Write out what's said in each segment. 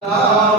Allah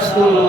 school.